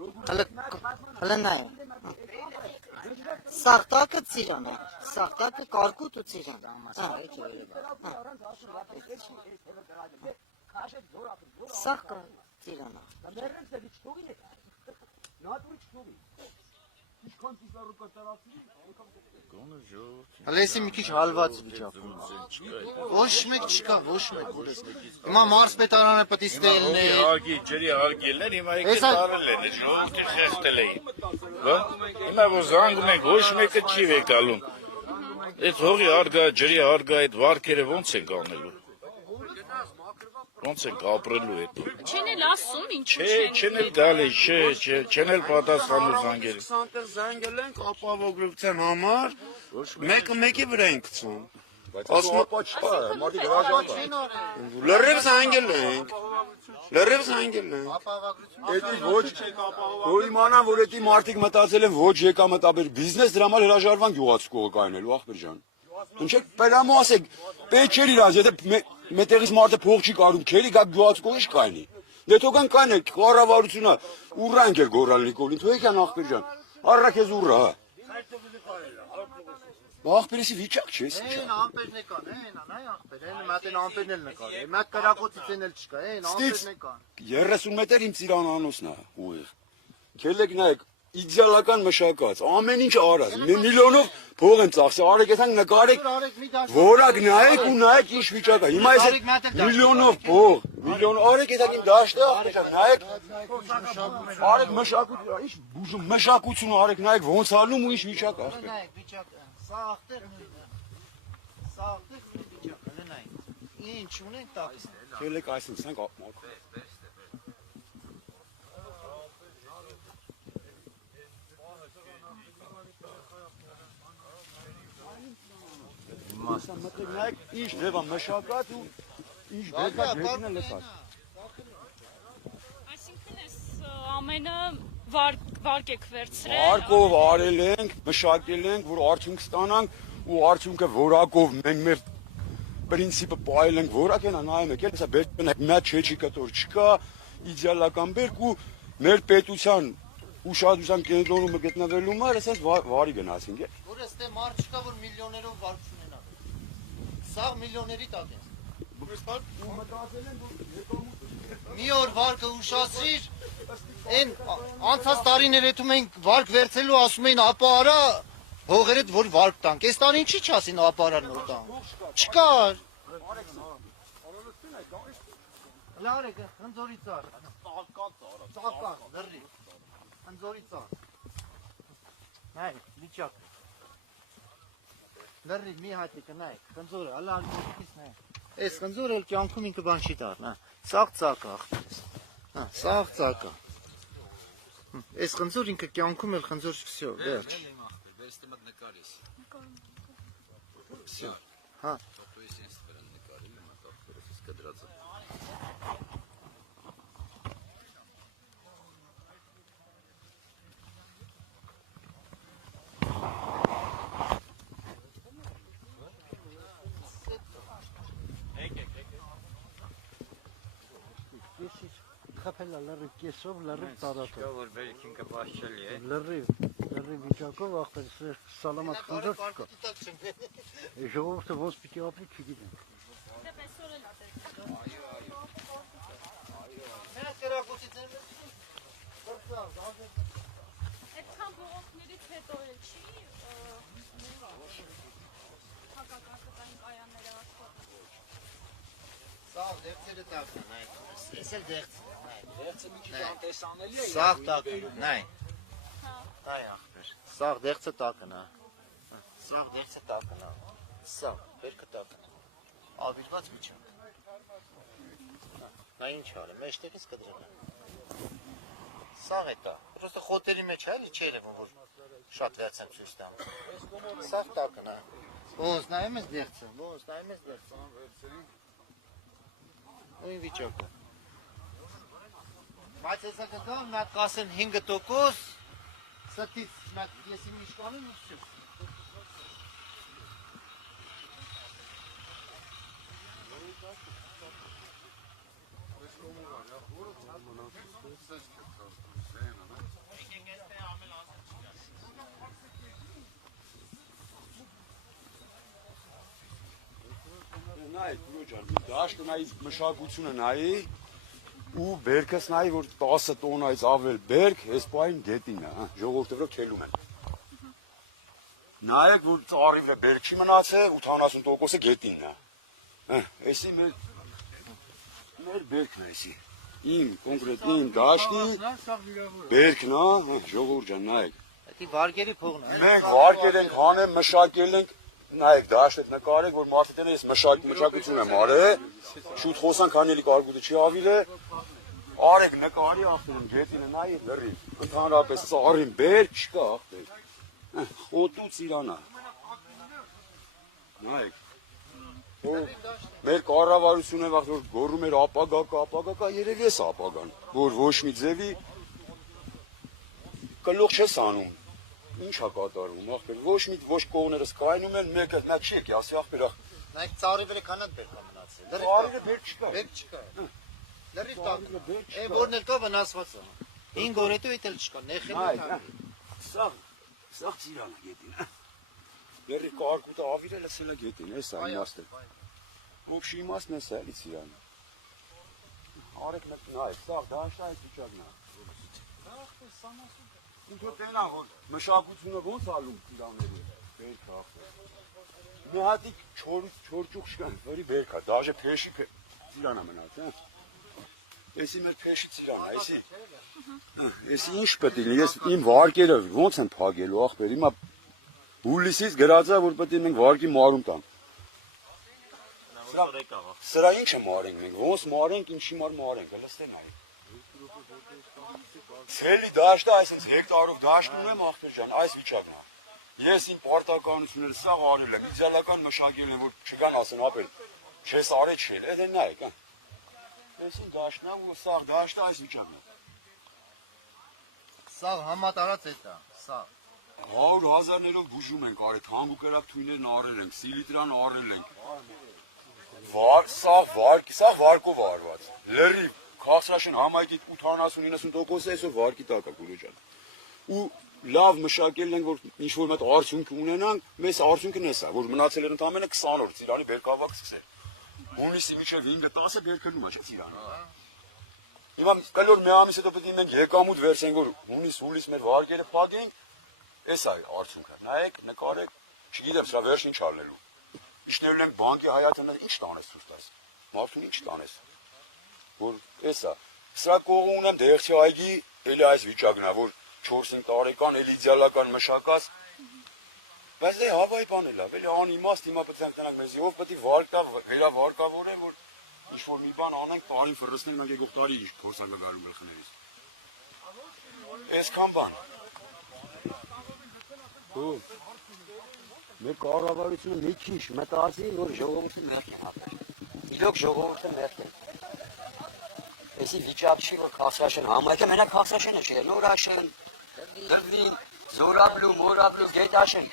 Հələ nə է? Սաղտակը ծիրան է, սաղտակը կարկուտ ու ծիրան։ Սաղկը ծիրան է։ Հələ եսի մի քիչ հալված վիճակում։ Ոչ մեկ չկա, ոչ մեկ։ Հիմա մարզպետարանը պետք է ստելնի։ Հարգի, ջրի հարգելներ, հիմա եկել տարել են, ժողովուրդը խեղդել էին։ Հիմա որ զանգում ենք, ոչ մեկը չի վեկալում։ Այդ հողի հարգա, ջրի հարգա, այդ վարկերը ոնց են կանելու։ Ոնց ենք ապրելու հետ։ Չեն էլ ասում ինչու չեն էլ գալի, չեն էլ պատասխանում զանգերի։ 20 տեղ զանգել ենք ապահովագրության համար, մեկը մեկի վրա ենք գցում։ Լրիվ զանգել ենք։ Էդի ոչ որ իմանան, որ էդի մարդիկ մտածել են ոչ եկամտաբեր բիզնես, դրա համար հրաժարվան գյուղացկողը կայնելու, ախպեր ջան։ Ինչեք պերամո ասեք, պետք չէ իրաց, եթե մետեղից մարդը փող չի կարում, քերի գա գյուղացկողի կայնի։ Դե թողան կայնը, կառավարությունը ուռանք է գորալ Նիկոլին, թող եկան ախպեր ջան։ Առա քեզ ուռա, հա։ Ախպերիսի վիճակ չէ, էս Են ամպերն է կան, նայ ախպեր, մատեն ամպերն էլ նկար, մատ կրակոցից են էլ չկա, ամպերն է կան։ 30 մետր իմ ծիրանանոսն է, ուղիղ։ Քելեք նայեք, իդեալական մշակած, ամեն ինչ արած, միլիոնով փող եմ ծախսել, արեք այսան նկարեք, որակ նայեք ու նայեք ինչ վիճակ է։ Հիմա այս միլիոնով փող, արեք այսան իմ դաշտը, նայեք, արեք մշակություն, ինչ բուժում մշակություն արեք, նայեք ոնց ալնում ու ինչ վիճակ է։ Նայեք վիճակը, սա ախտեղ վիճակը, նայեք, ինչ ունենք տակս։ Քելեք այսինքն սանք Նայեք ինչ դեպա մշակած ու ինչ դեպա ջերմն է լսած։ Այսինքն էս ամենը վարկ եք վերցրել։ Վարկով արել ենք, մշակել ենք, որ արդյունք ստանանք ու արդյունքը որակով մենք մեր պրինցիպը պահել ենք, որակ են նայում եք, հեսա բերք մեծ չի կտոր չկա, իդեալական բերք ու մեր պետության ուշադրության կենտրոնում գտնվելու համար այսպես վարի գնացինք։ Որ էստե մարդ չկա, որ միլիոներով վարկ չունենա։ Սաղ միլիոների տակ են։ Մի օր վարկը ուշացրիր, են անցած տարիներ հետում ենք վարկ վերցելու ասում էին ապա արա հողերդ որ վարկ տանք, այս տարին չի չասին ապա արա նոր տանք, չկար։ Լարեք, հնձորի ծար, ծական, լրի, հնձորի ծար, նայք, վիճակ, լրի մի հատիկը նայք, հնձորը, ալա ալմիկիս նայք, այս հնձորը էլ կյանքում ինքը բան չի տար, սաղ ծակը աղտես, սաղ ծակը, այս հնձոր ինքը կյանքում էլ հնձոր վսյո, վերջ, վսյո, հա, խապելա լրիվ կեսով, լրիվ տարատով։ Որ բերքինքը բաշչելի է։ Լրիվ վիճակով աղտեր սալամատ խնձոր չկա։ Ժողովուրդը ոնց պիտի ապրի չգիտեմ։ Դե այսօր էլ ատեք։ Մենք կրակոցից են Այդքան բողոքներից հետո էլ չի հակակարգային կայանները աշխատում։ Սա դեղցերը տակն, նայք, ես էլ դեղցը, նայք։ Դեղցը մի քիչ անտեսանելի է։ Սաղ տակն, նայք, նայ աղբեր, սաղ դեղցը տակն, սաղ դեղցը տակն, սաղ, բերկը տակն, ավիրված միջակ։ Նա ինչ արը, մեջտեղից կդրել են։ Սաղ է տա, պրոստը խոտերի մեջ է, չի երևում, որ շատ վերց եմ ծույս տամ։ Սաղ տակն, ոնց նայում ես դեղցը, ոնց նայում ես դեղցը։ Ու ինչ վիճակը։ Բայց հեսա կգամ, մի հատ կասեն 5%, ստից ես իմ իշկանում ու վսյո։ Դաշտը նայի մշակությունը նայի ու բերքս նայի որ 10 տոննայից ավել բերք այս պահին գետին է, ժողովուրդը վրա քելում են։ Նայեք որ ծառի վրա բերք չի մնացել, 80%-ը գետինն է։ Էսի մեր բերքն է էսի։ Իմ կոնկրետ իմ դաշտի բերքն է, ժողովուրդ ջան, նայեք։ Դա վարկերի փողն է։ Մենք վարկել ենք, հանել, մշակել ենք, նայեք դաշտը նկարեք, որ մարդիկ ես մշակություն եմ արել, շուտ խոսանք հանելի կարգուտը չի ավիլ է, արեք նկարի ախտերում, գետինը նայեք լրի, ընդհանրապես ծառին բերք չկա ախտեր, խոտու ծիրանա, նայեք, մեր կառավարությունը վաղ որ գոռում էր ապագա կա, երևի էս ապագան, որ ոչ մի ձևի կլող չես անում, ինչ է կատարվում, ախպեր, ոչ կողներս կայնում են, մեկը չի եկի, ասի ախպեր, նայեք ծառի վրա քանատ բերք է մնացել։ ծառի բերք չկա։ Բերք չկա։ Լրիվ տակ։ Այն որն էլ կա վնասված է։ 5 օր հետո էլ չկա, նեխել է։ Սաղ ծիրան է գետին, լրիվ կարգուտը ավիրել ասել է գետին, ես է իմաստը։ Ովշի իմաստն ես է էլի ծիրանը։ Արեք մեկ նայեք, սաղ դաշտը այս վիճակն է։ Ինքո տենա որ մշակությունը ոնց ալում ծիրանների, բերք ախտեր։ Մի հատիկ չորճուղ չկան, որի բերք է, դաժե փեշի ծիրան է մնաց, Էսի մեր փեշի ծիրան է, էսի ինչ պետք է լինի, ես իմ վարկերը ոնց են փագելու ախպեր, հիմա հուլիսից գրած է, որ պետք է մենք վարկի մարում տանք։ Սրա ինչ է մարենք մենք, ոնց մարենք, ինչի մարենք, լստեն այ։ Ցելի դաշտը այսպես հեկտարով դաշտ ունեմ ախպեր ջան, այս վիճակն է։ Ես իմ պարտականությունները սաղ արել եմ, իդեալական մշակել եմ, որ չկան ասեն ապել, չես արել չի, դա նայեք, Էսին դաշտն է ու սաղ դաշտը այս վիճակն է։ Սաղ համատարած է դա, սաղ։ 100,000-ներով բուժում ենք արել, հանգուկերակ թույներն արել ենք, սիլիտրան արել ենք։ Սաղ վարկով արված, լրիվ, քաղցրաշեն համայնքի 80-90% այսօր վարկի տակ է գուրու ջան։ Ու լավ մշակել ենք, որ ինչ-որ մեծ արդյունք ունենանք, մեզ արդյունքն էս է, որ մնացել էր ընդամենը 20 օր ծիրանի բերքավակ սկսել։ Հունիսի մինչև 5-10-ը բերքնում է չէ ծիրանը։ Հիմա կլոր մի ամիս հետո պետք է մենք եկամուտ վերցենք, որ հունիս մեր վարկերը փակենք, էս է արդյունքը։ Նայեք, նկարեք, չգիտեմ սրա վերջ ինչ արնելու։ Իջնելու ենք բանկի հայաթը ինչ տանես ցույց տաս։ Մարդուն ինչ տանես։ Որ էս է։ Սրա կողմ ունեմ դեղցի այգի, էլի այս վիճակն է, որ 4-5 տարեկան էլի իդեալական մշակած բայց դե հավայ բանել է, էլի անիմաստ հիմա պետք է տնանք մեզի, ով պետք է վարկա, վերավարկավորե, որ ինչ-որ մի բան անենք, տարին ֆռռցնել, մենք եկող տարի փորձանք գալու գլխներից։ Այսքան բան։ Մեր կառավարությունը մի քիչ մտածի, որ ժողովուրդը մեղք է հապել։ Իրոք ժողովուրդը մեղք է։ Էսի վիճակ չի, որ քաղցրաշեն համայնքը մենակ քաղցրաշենը չէ, նորաշեն, դվին, զորապլու, մորապլու, գետաշեն։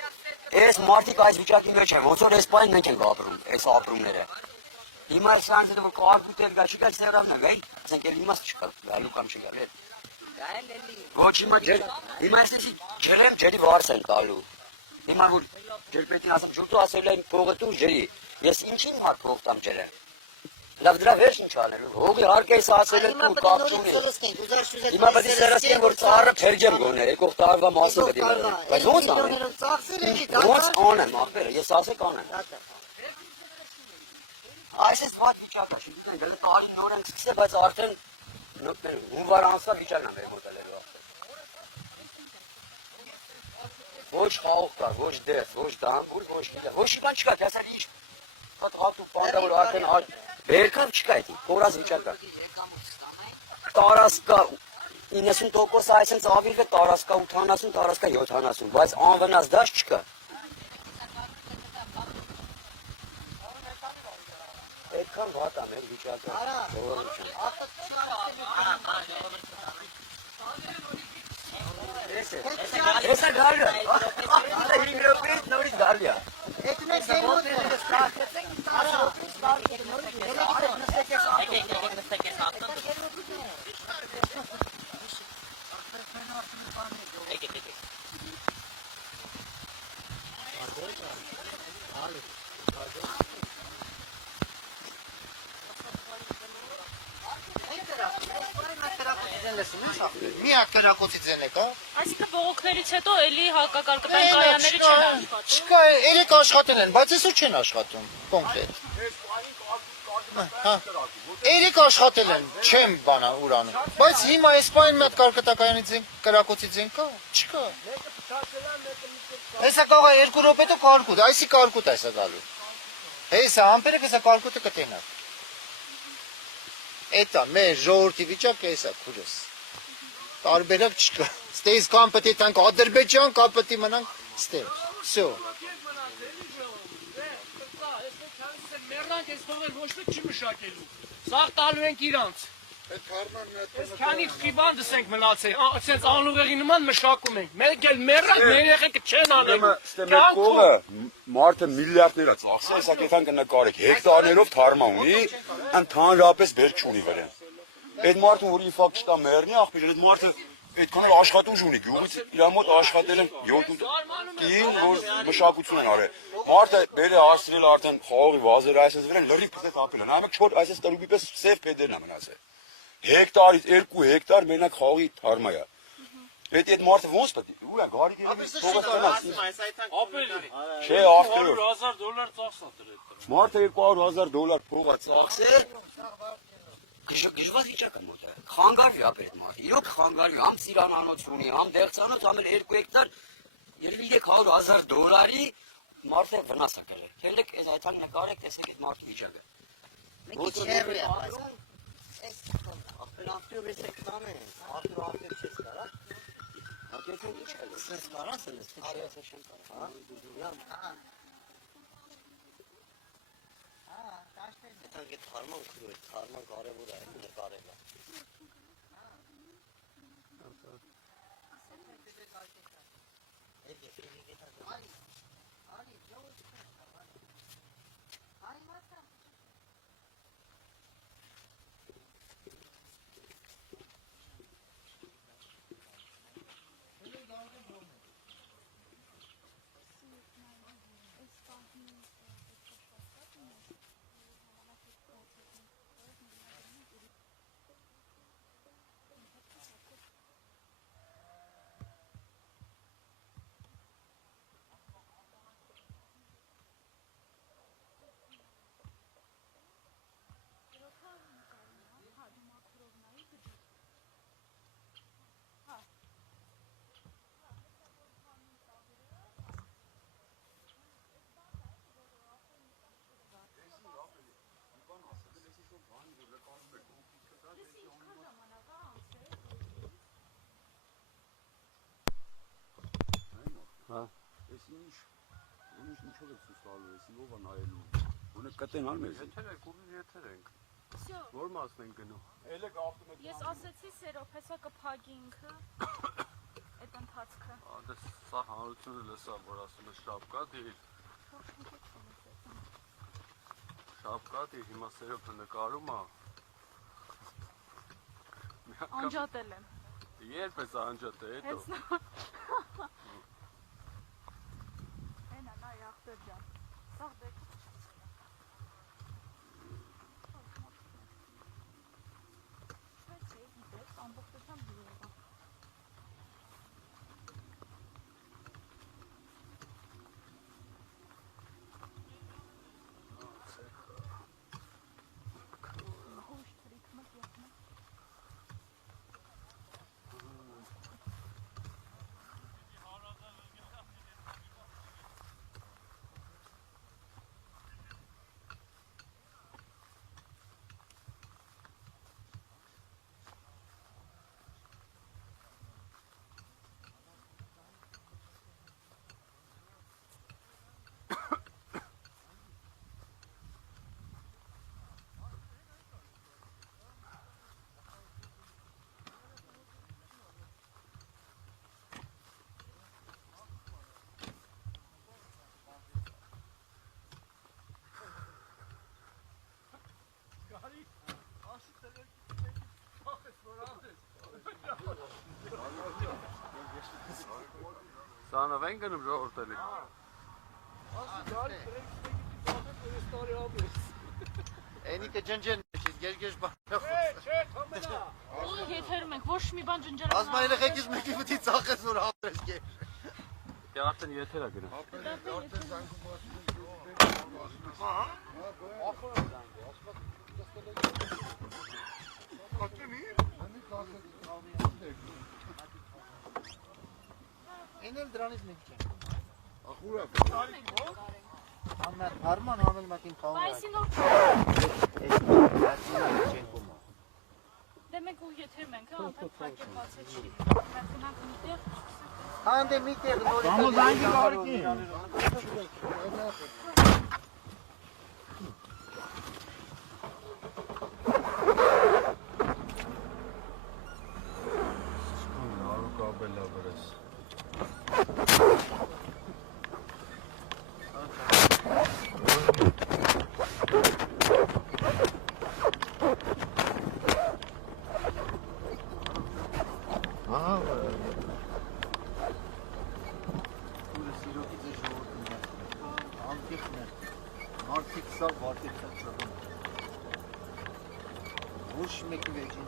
Այս մարդիկ այս վիճակի մեջ են, ոնց որ այս պայն մենք ենք ապրում, այս ապրումները։ Հիմա սրանց հետո որ կարգուտ էլ գա չկա, սեղանն է, ասենք էլ իմաստ չկա, գալու կամ չգա։ Ոչ հիմա այսպեսի ջրեմ ջրի վարձ են տալու։ Հիմա որ ջրպետին ասեմ, ժուտու ասել են փողը դու ջրի, ես ինչին հատ փող տամ ջրը։ Լավ դրա վերջ ինչ անելու, հողի հարկ էս ասել են ու կապ չունի։ Հիմա պետք է սերասկեն, որ ծառը փերջեմ գոներ, եկող տարվա մասը պետք է գոներ։ Բայց ո՞նց անեմ։ Ո՞նց անեմ, ախպերը, ես ասեք անեմ։ Այս էս վատ վիճակը չի, գիտեն, կարի նոր ենք սկսել, բայց արդեն հունվար ամսվա վիճակն է մեր մոտալելու ախպեր։ Ոչ խաղող կա, ոչ դերս, ոչ դամբուր, ոչ գիտեմ, ոչ բան չկա, դասա ինչ։ Հատ հատու պանդա, որ արդեն Բերքավ չկա էդի, կորած վիճակա։ Տարասկա 90% այսենց ավիրվե տարասկա 80, տարասկա 70, բայց անվնաս դաշ չկա։ Այդքան վատ է մեր վիճակը։ Էսա գալը։ Հինգրոպից նորից գալի է։ Այդ մեր սերունդները ստացեցին, տեսնում ես ախպեր։ Մի հատ կրակոցից են եկա։ Այսինքն բողոքներից հետո էլի հակակարգական կայանները չեն աշխատում։ Չկա, երեք աշխատել են, բայց այսօր չեն աշխատում, կոնկրետ։ Հա։ Երեք աշխատել են, չեմ բանա ուրանում։ Բայց հիմա այս բանը մի հատ կարկտակայանից են կրակոցից են կա, չկա։ Հեսա կողա 2 րոպե դու կարկուտ, այսի կարկուտ այսա գալու։ Հեսա ամպերը կսա կարկուտը կտենա։ Էտա մեր ժողովրդի վիճակը էսա քուրս։ Տարբերակ չկա։ Ստեյս կամ պետք է տանք Ադրբեջան, կամ պետք է մնանք ստե։ Всё։ Մեռանք այս թողել ոչ թե չի մշակելու։ Սաղ տալու ենք իրանց։ Այս քանի խիբանդս ենք մնացել, ասենց անուղեղի նման մշակում ենք։ Մենք էլ մեռանք, մեր երեխեքը չեն անելու։ Ստե մեր կողը մարդը միլիարդներ է ծախսել, հեսա կեթան կնկարեք, հեկտարներով թարմա ունի, ընդհանրապես բեր չունի վրան։ Այդ մարդուն, որ ինֆակտ չտա մեռնի, աղբեր, այդ մարդը այդքան աշխատուժ ունի, գյուղից իր մոտ աշխատել են 7 կին, որ մշակություն են արել։ Մարդը բերը արսրել արդեն խաղողի վազերը այսպես վրան լրիվ պսետ ապել են, ամեք չոր այսպես տրուգի պես սև պեդերն է մնացել։ Հեկտարից 2 հեկտար մենակ խաղողի թարմա է։ Այդ մարդը ոնց պետք է, ու է գարի դիլի չէ, աղբերով։ $200,000 ծախսա դրել։ Մարդը $200,000 փողա ծախսել։ Գժված վիճակը մոտ է, խանգարվի ապետ մարդ, իրոք խանգարվի, համ սիրանանոց ունի, համ դեղցանոց, համ 2 հեկտար, երևի $300,000-ի մարդ է վնաս է կրել, թելեք այդան նկարեք տեսեք այդ մարդ վիճակը։ Մի քիչ հեռու է, ապել ավտյուր ես եք տանեն, ավտյուր չես կարա։ Ատյություն ինչ է լես։ Սենց կարաս է լես, թե չէ։ Ես չեմ կարող։ Այդան գետ հարման կրու է, հարման կարևոր է, նկարել է։ Ինչով եք ցույց տալու, էսի ով է նայելու։ Ունեք կտենալ մեզ։ Եթեր ենք։ Որ մասն ենք գնում։ Ելեք ավտոմատ։ Ես ասեցի Սերոբ, հեսա կփակի ինքը այդ ընթացքը։ Դες սա հանրությունը լսա, որ ասում է շապկա դիր։ Շապկա դիր, հիմա Սերոբը նկարում է։ Անջատել եմ։ Երբ ես անջատել, հետո։ Էնա նա ախպեր ջան։ Սաղ դեք։ Շվեցի, գիտես, ամբողջությամբ դուրս։ Սանավ են գնում ժողորդելի։ Էնի կջնջեն գերգեշ բան։ Չէ, թողնա։ Եթերում ենք, ոչ մի բան ջնջարան։ Ասմա երեխեքից մեկի մտի ծախես որ հապրես գեր։ Դե արդեն եթերա գնա։ Էնել դրանից մենք չենք։ Ամեն հարման համել մատին խաղում։ Այսին որ դե մենք ու եթերում ենք, անդադ փակել բացեցի։ Մենք գնանք միտեղ։ Հանդե միտեղ նորից։ Համո զանգի գարքի։ Մարդիկ սա վարկեք ծածկում։ Ոչ մեկի վեճին։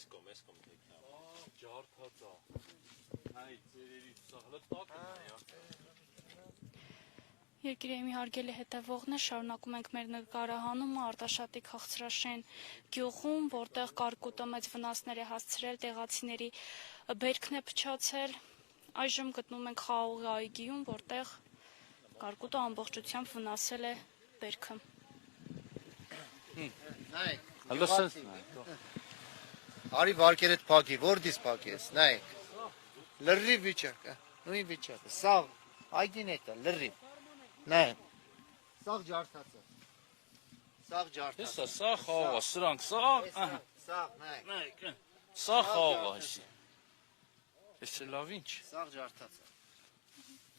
Էս կոմ թեքնա։ Ջարդած է։ Այ ծերերից սա հլը տակն է։ Երկիրեի հարգելի հետևողներ, շարունակում ենք մեր նկարահանումը Արտաշատի քաղցրաշեն գյուղում, որտեղ կարկուտը մեծ վնասներ է հասցրել, տեղացիների բերքն է փչացել։ Այժմ գտնվում ենք Խաղողի այգիում, որտեղ կարկուտը ամբողջությամբ վնասել է բերքը։ Նայեք, արի վարկերդ փակի, որտից փակես, նայեք, լրիվ վիճակը, նույն վիճակը, սաղ, այգին էտա, լրիվ, նայեք, սաղ ջարդացը, Հեսա սա խաղա, սրանք սաղ, սաղ, նայեք, սա խաղա հեսի։ Հեսը լավ ինչ։ Սաղ ջարդացը,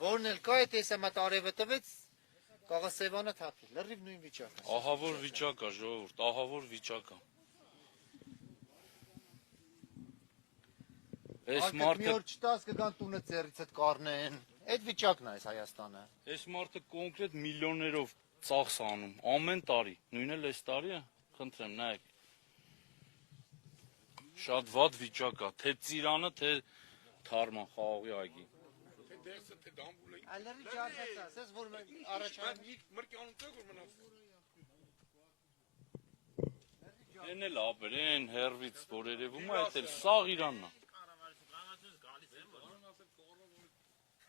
որն էլ կա էտ եսը մատ արևը տվեց, կաղա սևանը թապի, լրիվ նույն վիճակը։ Ահավոր վիճակ է, ժողովուրդ, ահավոր վիճակ է։ Այս Արկդ մի մարդը օր չտաս կգան տունը ծերիցդ կարնեն, այդ վիճակն է այս Հայաստանը։ Այս մարդը կոնկրետ միլիոններով ծախս անում, ամեն տարի, նույն էլ այս տարի է, խնդրեմ, նայեք։ Շատ վատ վիճակ է, թե ծիրանը, թե թարման Խաղողի այգի։ Ալերի ջարդացա, ասես որ Են էլ ապերեն, հերվից, որ երևում է, այդ էլ սաղ իրանն է։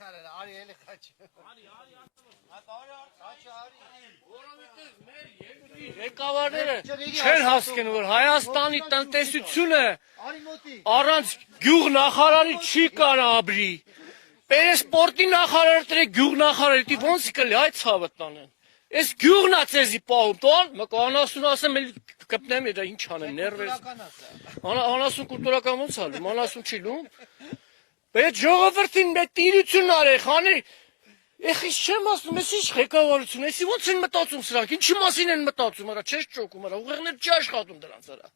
Արի էլի խաչ։ Ղեկավարները չեն հասկանում, որ Հայաստանի տնտեսությունը առանց գյուղնախարարի չի կարա ապրի։ Պերեսպորտի նախարարը տրե գյուղնախարարի ոնց կլի այդ ցավը տանեն։ Այս գյուղն է ցեզի պահում, տոն, մկանասուն ասեմ էլ կպնեմ դա ինչ անեմ, ներվես։ Անասուն կուլտուրական ոնց ալում, անասուն չի լում։ Բայց ժողովրդին մեծ տիրություն արի, խանի Ეხիս չեմ ասում, ես ինչ ղեկավարություն, եսի ոնց են մտածում սրանք, ինչի մասին են մտածում, արա, չես ճոքում, արա, ուղեղներ չի աշխատում դրանց արա։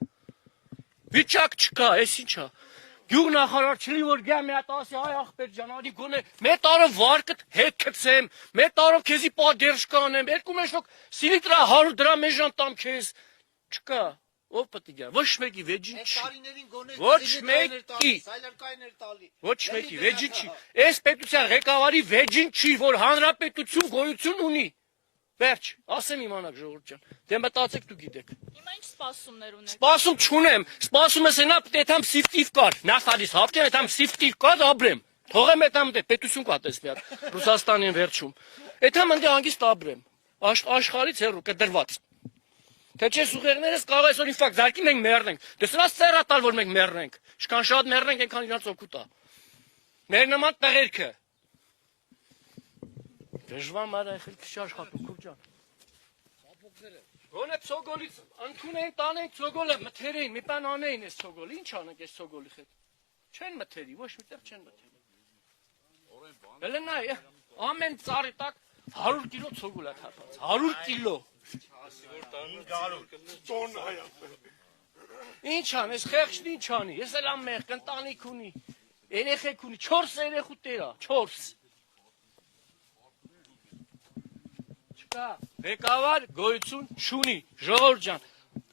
Վիճակ չկա, ես ինչա։ Գյուղնախարար չլի որ գա մի հատ ասի, այ ախպեր ջան, արի գոնե մեկ տարով վարկդ հետ գցեմ, մեկ տարով քեզի պատերժ կանեմ, երկու մեշոք սիլիտրա 100 դրամ էժան տամ քեզ։ Չկա, ով պետք է գա, ոչ մեկի վեճին չի։ Ոչ մեկի։ Ոչ մեկի վեճին չի։ Այս պետության ղեկավարի վեճին չի, որ հանրապետություն գոյություն ունի։ Վերջ, ասեմ իմանաք ժողովուրդ ջան, դե մտածեք դու գիտեք։ Հիմա ինչ սպասումներ ունեք։ Սպասում չունեմ, սպասում ես այնա պետք է սիֆտիվ կար, նավթալիս հապկեն այդամ սիֆտիվ կար ապրեմ։ Թողեմ այդամ դե պետություն կա տեսնի հատ Ռուսաստանին վերջում։ Այդամ ընդ հանգիստ ապրեմ։ Աշխարհից հեռու կդրված։ Թե չես ուղեղներս կարող այսօր ինֆակտ զարկի մենք մեռնենք։ Դե սրանց ծերա տալ որ մենք մեռնենք։ Ինչքան շատ մեռնենք, այնքան իրանց օգուտ է։ Մեր նման տղերքը Դժվար մարա ეხել քիչ աշխատում քուրջան։ Գոնե ցոգոլից ընդունեն տանեն ցոգոլը մթերեին, մի բան անեին այս ցոգոլը, ինչ անենք այս ցոգոլի հետ։ Չեն մթերի, ոչ միտեղ չեն մթերի։ Հələ նայ, ամեն ծառի տակ 100 կիլո ցոգոլ է թափած, 100 կիլո։ Ինչ ան, այս խեղճն ինչ անի, ես էլ ամեղ ընտանիք ունի, երեխեք ունի, 4 երեխու տերա, 4 Ղեկավար գոյություն չունի, ժողովուրդ ջան,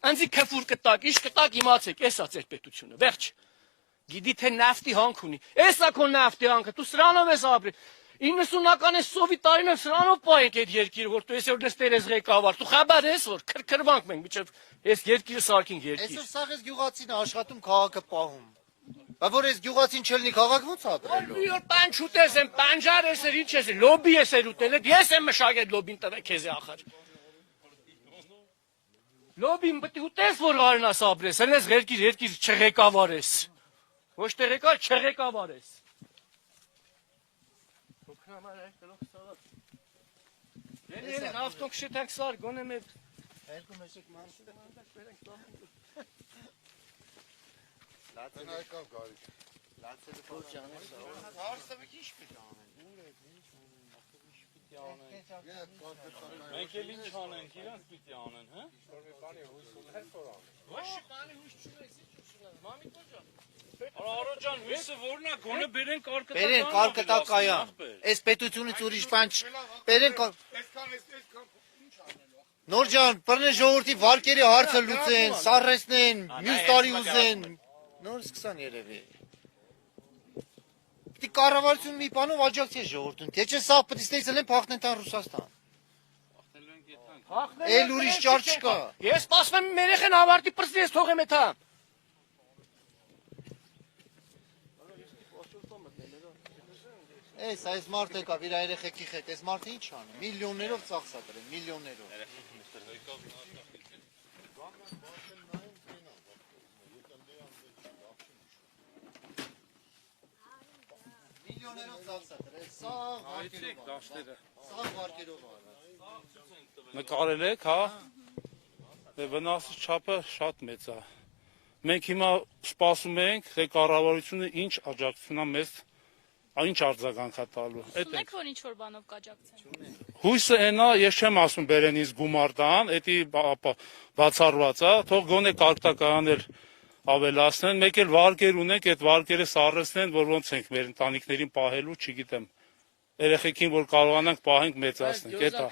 անձի քֆուր կտակ, ինչ կտակ իմացեք, էսա ձեր պետությունը, վերջ, գիտի թե նավթի հանք ունի, էսա քո նավթի հանքը, դու սրանով ես ապրի, 90-ական ես սովի տարին եմ սրանով պայենք այդ երկիրը, որ դու ես որ նստեր ես ղեկավար, դու խաբար ես որ քրքրվանք մենք, միջև ես երկիրը սարքինք երկիր։ Այսօր սաղ ես գյուղացին աշխատում քաղաքը պահում։ Բա որ ես գյուղացին չլինի քաղաք ոնց ապրելու։ Մի օր բան չուտես եմ, պանջար ես ինչ ես, լոբի ես ուտել, ես եմ մշակել լոբին տվել քեզ ախր։ Լոբին պետք է ուտես որ արնաս ապրես, հենց երկիր չղեկավար ես։ Ոչ թե ղեկավար, չղեկավար ես։ Դե ավտոկ շտանք սար, գոնե մեր երկու մեջիկ մանր։ Եկավ գարի։ Լացել փորջանես։ Հարստը ինչ պիտի անեն։ Ուր է, ինչ պիտի անեն։ Մենք էլ ինչ անենք, իրանք պիտի անեն, հա։ Որ մի բանի հույս ունես որ ան։ Ոչ բանի հույս չունես, ինչ ունես։ Մամիկո ջան։ Արա ջան, հույսը որն է, գոնե բերեն կարկտակ։ Բերեն կարկտակայան։ Այս պետությունից ուրիշ բան բերեն Այսքան ինչ անելու։ Նոր ջան, բռնե ժողովրդի վարկերի հարցը լուծեն, սառեցնեն, մյուս տարի ուզեն։ Նոր սկսան երևի։ Պիտի կառավարություն մի բանով աջակցի ժողովրդուն, թե չէ սա պետք է ստեղծել են փախնեն տան Ռուսաստան։ Էլ ուրիշ ճար չկա։ Ես սպասում եմ մեր երեխան ավարտի պրծի ես թողեմ էթա։ Այս մարդ եկավ իր երեխեքի հետ, այս մարդը ինչ անի, միլիոններով ծախսա դրել, միլիոններով։ Միլիոններով ծախսա դրել, սա վարկերով արված։ Նկարել եք, հա։ Վնասի չափը շատ մեծ է։ Մենք հիմա սպասում ենք, թե կառավարությունը ինչ աջակցությունա մեզ Ինչ արձագանք է տալու։ Ունեք որ ինչ որ բանով կաջակցեն։ Հույսը այնա, ես չեմ ասում բերեն ինձ գումար տան, էդի բացառված է, թող գոնե կարգտականներ ավելացնեն, մեկ էլ վարկեր ունենք, այդ վարկերը սառեցնեն, որ ոնց ենք մեր ընտանիքներին պահելու, չգիտեմ։ Երեխեքին որ կարողանանք պահենք մեծացնենք, էտա։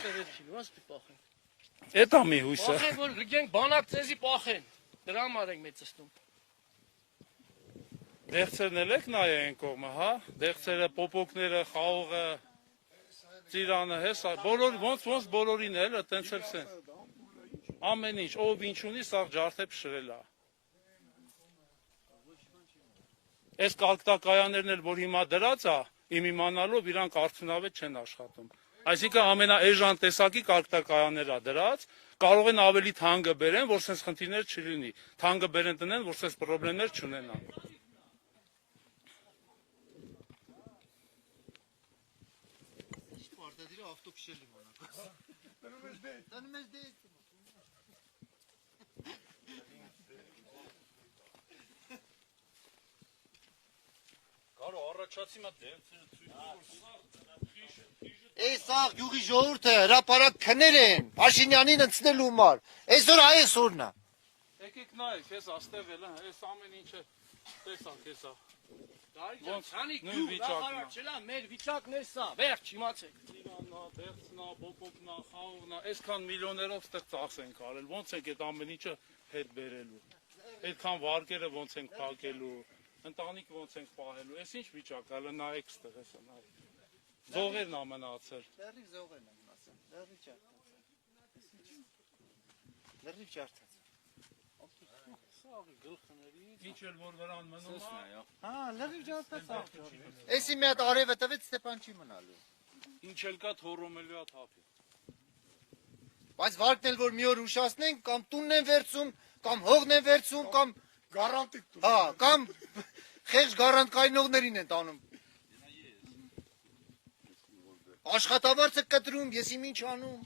Էտա մի հույսը։ Պախեն որ գնենք բանակ ծեզի պախեն։ Դրա համար ենք մեծացնում։ Դեղցերն էլ եք նայ այն կողմը, հա, դեղցերը, պոպոկները, խաղողը, ծիրանը, հեսա, ոնց բոլորին էլ, տենց էլ սեն, ամեն ինչ, ով ինչ ունի, սաղ ջարդե պշրել է։ Այս կարգտակայաներն էլ, որ հիմա դրած է, իմ իմանալով իրանք արդյունավետ չեն աշխատում։ Այսինքն ամենաէժան տեսակի կարգտակայաններ է դրած, կարող են ավելի թանկը բերեն, որ սենց խնդիրներ չլինի, թանկը բերեն տնեն, որ սենց պրոբլեմներ չունենան։ Այս աղ յուղի ժողովուրդը հրապարակ քներ են, Փաշինյանին ընցնելու համար, այսօր այսօրն է։ Եկեք նայեք, ես աստեղ էլ, այս ամեն ինչը, տեսակ, հեսա։ Ցանիկ յուղ նախարար չլա, մեր վիճակն է սա, վերջ իմացեք։ Ծիրանա, դեղցնա, բոկոկնա, խաղողնա, այսքան միլիոներով ստեղ ծախս ենք արել, ոնց ենք այդ ամեն ինչը հետ բերելու, այդքան վարկերը ոնց ենք փակելու, ընտանիք ոնց ենք պահելու, այս ինչ վիճակ, հələ նայեք ստեղ, հեսա նայեք, զողերն ամենացել։ Լերիվ զողերն եմ ասեմ, լերիվ ջարդած։ Ինչ էլ որ վրան մնում է։ Հա, լրիվ ջարդած աղ։ Էսի մի հատ արևը տվեց, Ստեփան չի մնալու։ Ինչ էլ կա թորոմելու է թափի։ Բայց վարկն էլ որ մի օր ուշացնենք, կամ տունն են վերցում, կամ հողն են վերցում, կամ Գարանտիկ տուն։ հա, կամ խեղճ գարանտ կայնողներին են տանում։ Աշխատավարձը կտրում, ես իմ ինչ անում։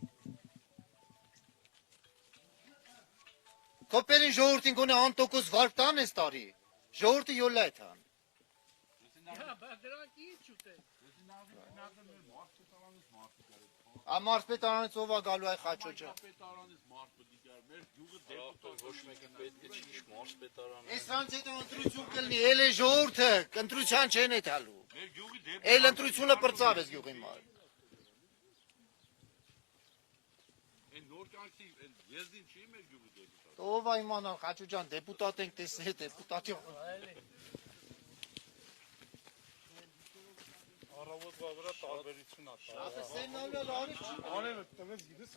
Կոպերին ժողովրդին գոնե անտոկոս վարկ տան ես տարի, ժողովրդը յոլա է տան։ Մարսպետարանից ով է գալու այ խաչոջը։ Էսրանց հետ ընտրություն կլնի, էլ է ժողովրդը, ընտրության չեն է տալու։ Էլ ընտրությունը պրծավ ես գյուղի մար։ Ով է իմանալ, Խաչու ջան, դեպուտատ ենք տեսել, դեպուտատի Առավոտվա վրա տարբերություն է Արևը տվեց գիտես։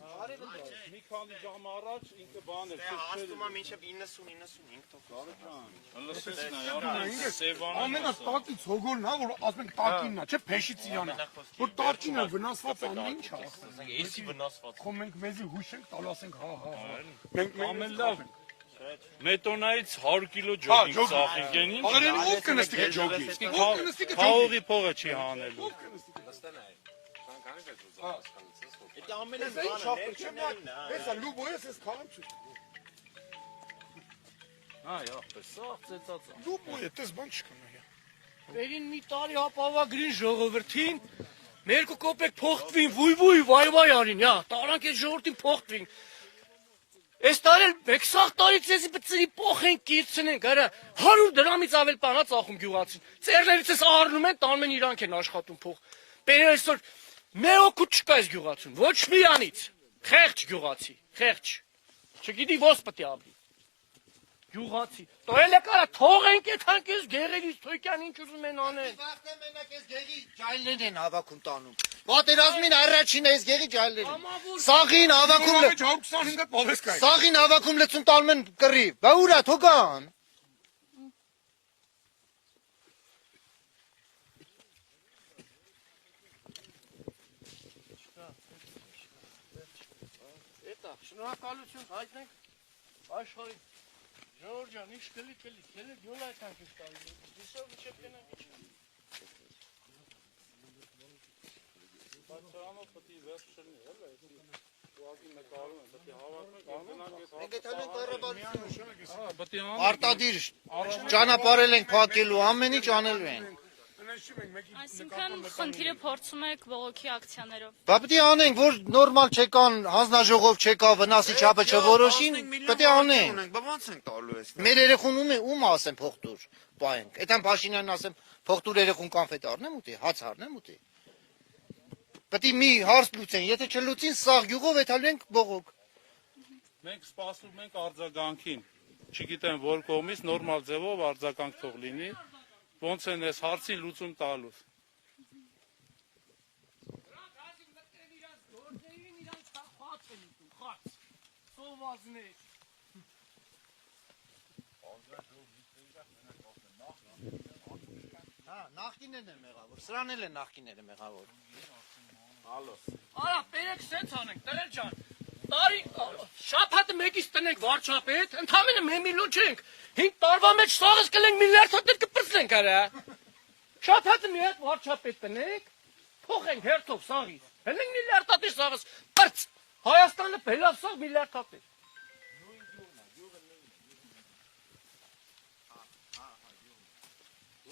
Մի քանի ժամ առաջ ինքը բան էր, Աստումա մինչև 90-95%։ Ամենատակից հոգորն է, որ ասում ենք տակինն է, չէ, փեշի ծիրանը։ Որ տակինը վնասված ամեն ինչ է։ Էսի վնասված։ Խո մենք մեզի հույս ենք տալու, ասենք հա։ Մենք ամեն լավ Մետոնայից 100 կիլո ջոգինգ ծախենք են ինչ։ Աղերին ով կնստի ջոգի։ Խաղողի փողը չի հանելու։ Դա ամենը բանը Էսա լուբոյես ես քալեմ չի։ Այո, սա ծեծած է։ Լուբոյը տես բան չկա։ Վերին մի տարի ապավագրին ժողովրդին, մերկու կոպեկ փոխտվին, վույ վայ արին, հա, տարանք այդ ժողովրդին փոխտվին։ Այս տարել վեքսախ տարից եզի բծրի փոխ են կիրցնենք, արա 100 դրամից ավել բանա ծախում գյուղացին։ Ծերներից ես առնում են, տանում են իրանք են աշխատում փոխ։ Բերել այսօր մեր օգուտ չկա այս գյուղացուն, ոչ միանից։ Խեղճ գյուղացի, խեղճ։ Չգիտի ո՞ս պետք է ապրի։ Գյուղացի։ Տոել է կարա թողենք այդ հանկես գեղերից թոյկյան ինչ ուզում են անեն։ Վախտը մենակ ես գեղի ջայլներն են հավաքում տանում։ Պատերազմին առաջին ես գեղի ջայլներն։ Սաղին հավաքում Ո՞վ 25-ը պովեսկայ։ Սաղին հավաքում լցուն տալում են կռի։ Բա ուրա թողան։ Էտա, շնորհակալություն հայտնենք աշխարհի Ժորժ ջան, ինչ կլի յոլ այդքան քիչ տալու։ Դիսով իջებ կենանք ինչ։ Բացրանով պետք է վերջնի, հələ էսի ուղղակի նկարում են, պետք է հավաքենք, անենանք այս Մենք այդքան կառավարություն։ պետք է Արտադիր ճանապարհել ենք փակելու, ամեն ինչ անելու են։ Այսինքն խնդիրը փորձում եք բողոքի ակցիաներով։ Բա պետք է անենք, որ նորմալ չեկան, հանձնաժողով չեկա, վնասի չափը չորոշին, պետք է անենք։ Բա ո՞նց ենք տալու էս։ Մեր երեխուն ում ասեմ փողտուր պայենք։ Այդան Փաշինյանն ասեմ փողտուր երեխուն կոնֆետ առնեմ ուտի, հաց առնեմ ուտի։ Պետք է մի հարց լուծեն, եթե չլուծին սաղ գյուղով էթալու ենք բողոք։ Մենք սպասում ենք արձագանքին։ Չգիտեմ որ կողմից նորմալ ձևով արձագանք թող լինի։ Ոնց են այս հարցին լուծում տալուց։ Հա, նախկիններն են մեղավոր, սրանն էլ է նախկինները մեղավոր։ Արա, բերեք սենց անենք, տրել ջան։ Տարի շաբաթը մեկից տնենք վարչապետ, ընդամենը 1 միլիոն չենք։ 5 տարվա մեջ սաղս կլենք միլիարդ հատներ կպրծենք արա։ Շաբաթը մի հատ վարչապետ տնենք, փոխենք հերթով սաղից։ Հենենք միլիարդ հատներ սաղս պրծ։ Հայաստանը բելավ սաղ միլիարդ հատներ։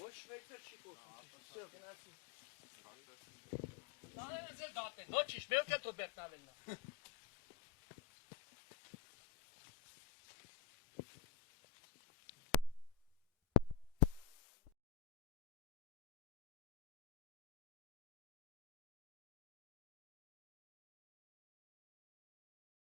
Ոչ մեկը չի կողմ։ Դա է ձեր դատեն, ոչ ինչ, մեկը թո բերտնավելնա։